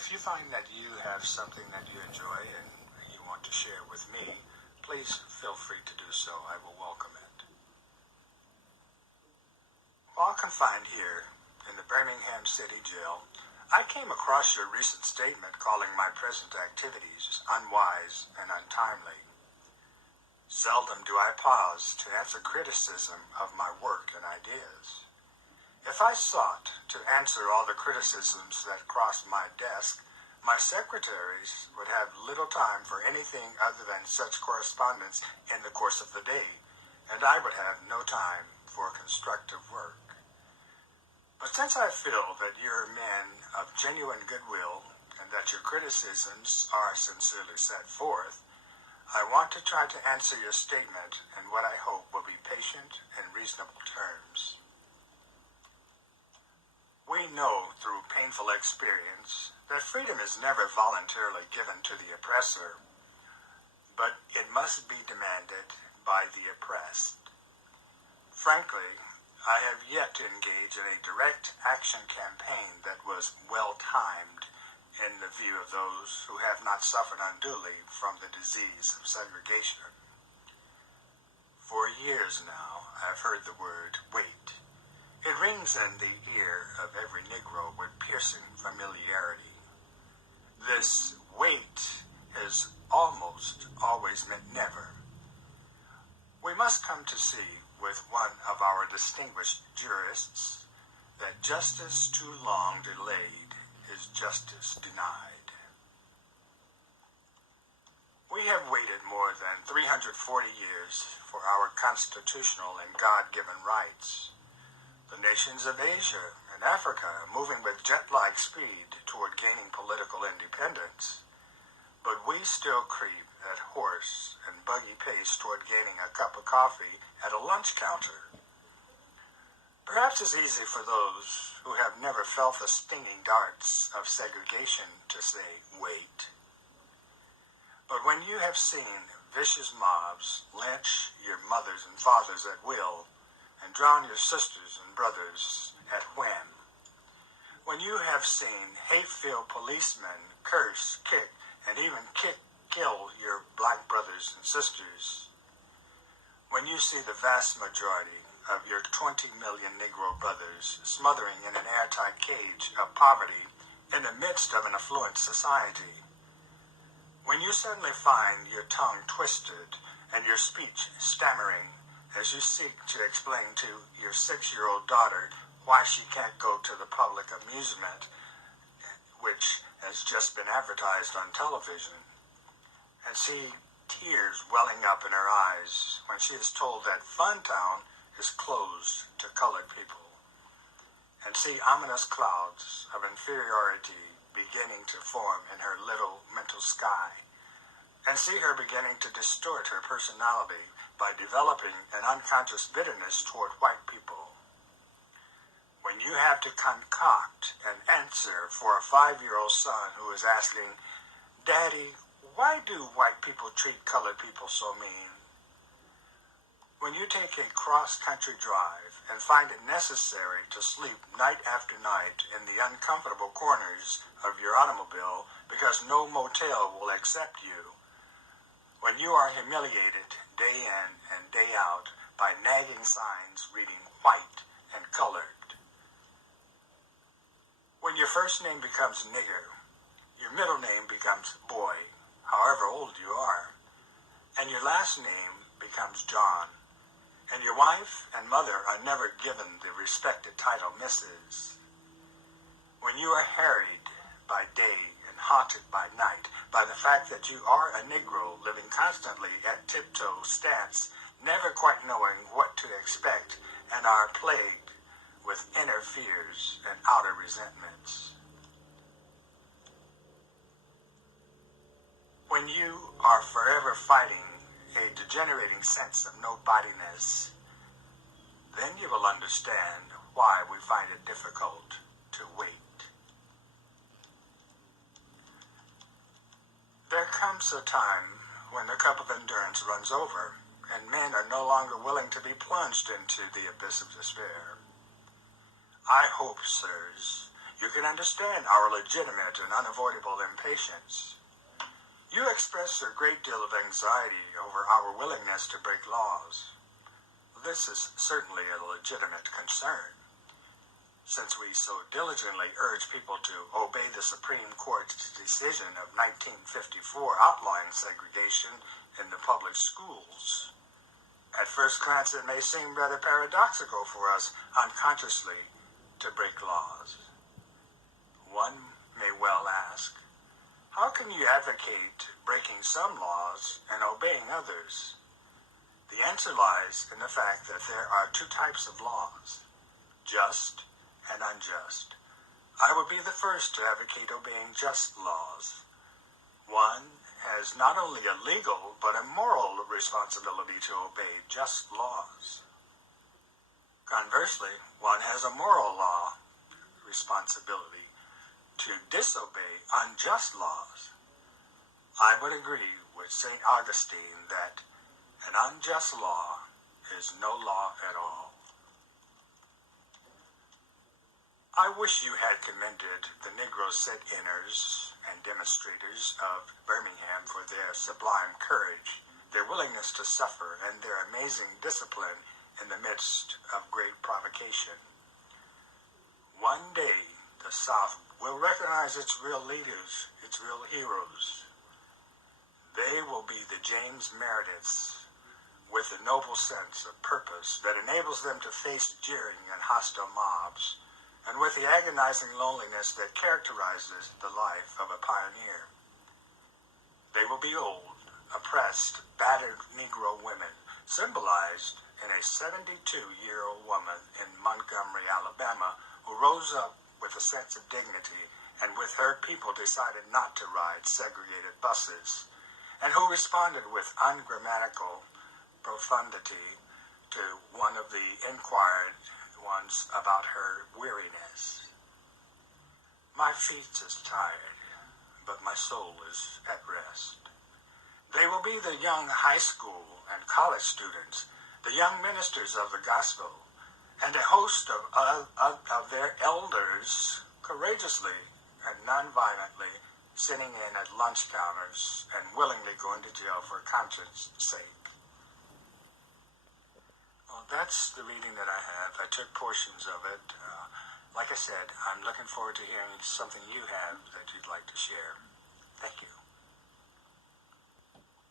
If you find that you have something that you enjoy and you want to share with me, please feel free to do so. I will welcome it. While confined here in the Birmingham City Jail, I came across your recent statement calling my present activities unwise and untimely. Seldom do I pause to answer criticism of my work and ideas. If I sought to answer all the criticisms that crossed my desk, my secretaries would have little time for anything other than such correspondence in the course of the day, and I would have no time for constructive work. But since I feel that you're men of genuine goodwill and that your criticisms are sincerely set forth, I want to try to answer your statement in what I hope will be patient and reasonable terms. We know through painful experience that freedom is never voluntarily given to the oppressor, but it must be demanded by the oppressed. Frankly, I have yet to engage in a direct action campaign that was well-timed in the view of those who have not suffered unduly from the disease of segregation. For years now, I've heard the word wait. It rings in the ear of every Negro with piercing familiarity. This wait has almost always meant never. We must come to see with one of our distinguished jurists that justice too long delayed is justice denied. We have waited more than 340 years for our constitutional and God-given rights. The nations of Asia and Africa are moving with jet-like speed toward gaining political independence, but we still creep at horse and buggy pace toward gaining a cup of coffee at a lunch counter. Perhaps it's easy for those who have never felt the stinging darts of segregation to say, wait. But when you have seen vicious mobs lynch your mothers and fathers at will, and drown your sisters and brothers at whim. When you have seen hate-filled policemen curse, kick, and even kill your black brothers and sisters. When you see the vast majority of your 20 million Negro brothers smothering in an airtight cage of poverty in the midst of an affluent society. When you suddenly find your tongue twisted and your speech stammering as you seek to explain to your 6-year-old daughter why she can't go to the public amusement, which has just been advertised on television, and see tears welling up in her eyes when she is told that Funtown is closed to colored people, and see ominous clouds of inferiority beginning to form in her little mental sky, and see her beginning to distort her personality by developing an unconscious bitterness toward white people. When you have to concoct an answer for a 5-year-old son who is asking, Daddy, why do white people treat colored people so mean? When you take a cross-country drive and find it necessary to sleep night after night in the uncomfortable corners of your automobile because no motel will accept you, when you are humiliated day in and day out by nagging signs reading white and colored. When your first name becomes nigger, your middle name becomes boy, however old you are, and your last name becomes John, and your wife and mother are never given the respected title Mrs. When you are harried by day and haunted by night by the fact that you are a Negro living constantly at tiptoe stance, never quite knowing what to expect, and are plagued with inner fears and outer resentments. When you are forever fighting a degenerating sense of nobodiness, then you will understand why we find it difficult to wait. There comes a time when the cup of endurance runs over, and men are no longer willing to be plunged into the abyss of despair. I hope, sirs, You can understand our legitimate and unavoidable impatience. You express a great deal of anxiety over our willingness to break laws. This is certainly a legitimate concern, since we so diligently urge people to obey the Supreme Court's decision of 1954 outlawing segregation in the public schools. At first glance, it may seem rather paradoxical for us unconsciously to break laws. One may well ask, how can you advocate breaking some laws and obeying others? The answer lies in the fact that there are two types of laws, just and unjust. I would be the first to advocate obeying just laws. One has not only a legal but a moral responsibility to obey just laws. Conversely, one has a moral law responsibility to disobey unjust laws. I would agree with St. Augustine that an unjust law is no law at all. I wish you had commended the Negro sit-inners and demonstrators of Birmingham for their sublime courage, their willingness to suffer, and their amazing discipline in the midst of great provocation. One day, the South will recognize its real leaders, its real heroes. They will be the James Merediths with the noble sense of purpose that enables them to face jeering and hostile mobs, and with the agonizing loneliness that characterizes the life of a pioneer. They will be old, oppressed, battered Negro women, symbolized in a 72-year-old woman in Montgomery, Alabama, who rose up with a sense of dignity and with her people decided not to ride segregated buses, and who responded with ungrammatical profundity to one of the inquired ones about her weariness. My feet is tired, but my soul is at rest. They will be the young high school and college students, the young ministers of the gospel, and a host of their elders courageously and nonviolently sitting in at lunch counters and willingly going to jail for conscience sake. Well, that's the reading that I have. I took portions of it. Like I said, I'm looking forward to hearing something you have that you'd like to share. Thank you.